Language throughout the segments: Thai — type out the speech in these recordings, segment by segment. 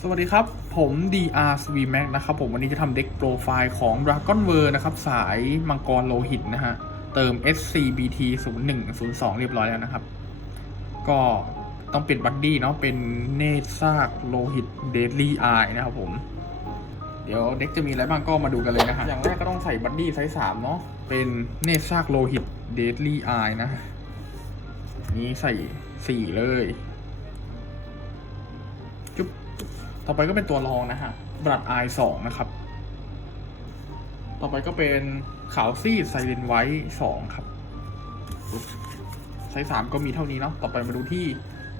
สวัสดีครับ ผม DR s v Max นะครับ ผมวันนี้จะทำเด็กโปรไฟล์ของ Dragon w o r นะครับ สายมังกรโลหิตนะฮะ เติม SCBT 01 02 เรียบร้อยแล้วนะครับ ก็ต้องเปลี่ยนบัดดี้เนาะเป็นเนตซากโลหิตเดดลี่ไอนะครับผม เดี๋ยวเด็กจะมีอะไรบ้างก็มาดูกันเลยนะฮะ อย่างแรกก็ต้องใส่บัดดี้ไซส์3เนาะเป็นเนตซากโลหิตเดดลี่ไอนะ นี้ใส่4เลย ต่อไปก็เป็นตัวรองนะฮะบลัดไอสองนะครับ ต่อไปก็เป็นขาวซีดไซเรนไวท์สองครับไซส์สามก็มีเท่านี้เนาะ ต่อไปมาดูที่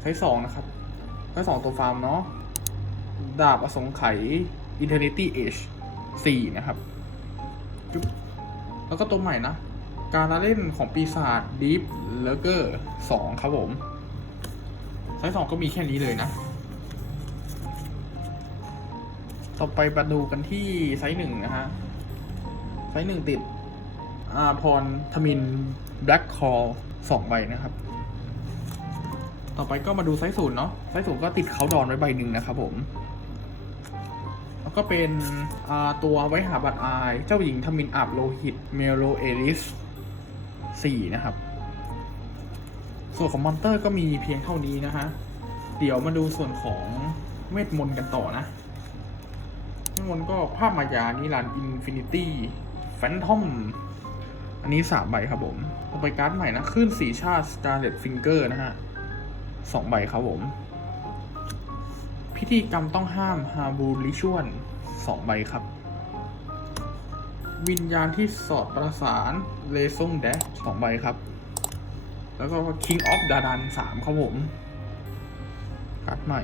ไซส์สองนะครับ ไซส์สองตัวฟาร์มเนาะ ดาบอสงไขย Eternity Age สี่นะครับแล้วก็ตัวใหม่นะ การเล่นของปีศาจ Deep l u r k e r สองครับผม ไซส์สองก็มีแค่นี้เลยนะ ต่อไปมาดูกันที่ไซส์หนึ่งนะฮะ ไซส์หนึ่งติดอาพรทมินแบล็กคอร์สองใบนะครับ ต่อไปก็มาดูไซส์ศูนย์เนาะ ไซส์ศูนย์ก็ติดเขาดอนไว้ใบหนึ่งนะครับผม แล้วก็เป็นอ่าตัวไว้หาบัตรอาย เจ้าหญิงทมินอาบโลหิตเมโลเอลิสสี่นะครับ ส่วนของมอนเตอร์ก็มีเพียงเท่านี้นะฮะ เดี๋ยวมาดูส่วนของเวทมนต์กันต่อนะ เวทมนก็ภาพมายานิรันด์อินฟินิตี้แฟนทอม อันนี้สามใบครับผมต่อไปการ์ดใหม่นะขึ้นสีชาติ Scarlet Finger นะฮะสองใบครับผม พิธีกรรมต้องห้ามฮาบูริชวลสองใบครับ วิญญาณที่สอดประสานเลซงแดชสองใบครับ แล้วก็ King of Dadan สามครับผมการ์ดใหม่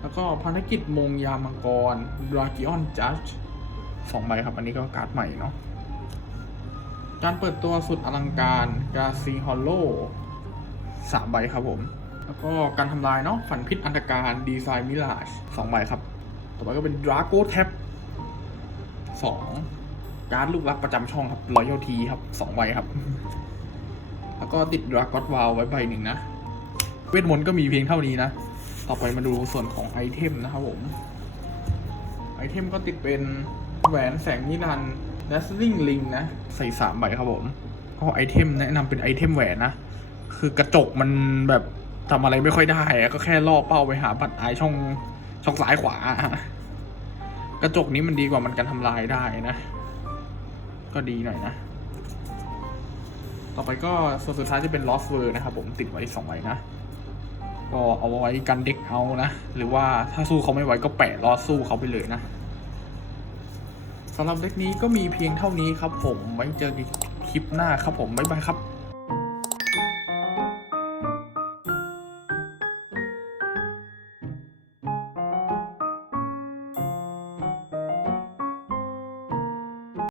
แล้วก็ภารกิจมงยามังกร Dragion Judge สองใบครับ อันนี้ก็การ์ดใหม่เนาะการเปิดตัวสุดอลังการกาซีฮอลโลสามใบครับผม แล้วก็การทำลายเนาะฝันพิษอันตรการดีไซน์มิลาชสองใบครับ ต่อไปก็เป็นดราโกแท็บสองการ์ดลูกรักประจำช่องครับรอยัลทีครับสองใบครับ แล้วก็ติดดราก้อนวาลไว้ใบหนึ่งนะ เวทมนต์ก็มีเพียงเท่านี้นะ ต่อไปมาดูส่วนของไอเทมนะครับผม ไอเทมก็ติดเป็นแหวนแสงนิรันด์ Dazzling Ring นะ ใส่สามใบครับผมก็ไอเทมแนะนำเป็นไอเทมแหวนนะ คือกระจกมันแบบทำอะไรไม่ค่อยได้ ก็แค่ล่อเป้าไปหาบัตรไอช่องช่องซ้ายขวา กระจกนี้มันดีกว่ามันกันทำลายได้นะ ก็ดีหน่อยนะ ต่อไปก็ส่วนสุดท้ายจะเป็น Lost Word นะครับผมติดไว้สองใบนะ ก็เอาไว้กันเด็กเอานะ หรือว่าถ้าสู้เขาไม่ไหวก็แปะรอสู้เขาไปเลยนะสำหรับเด็กนี้ก็มีเพียงเท่านี้ครับผมไว้เจอกันคลิปหน้าครับผม บ๊ายบายครับ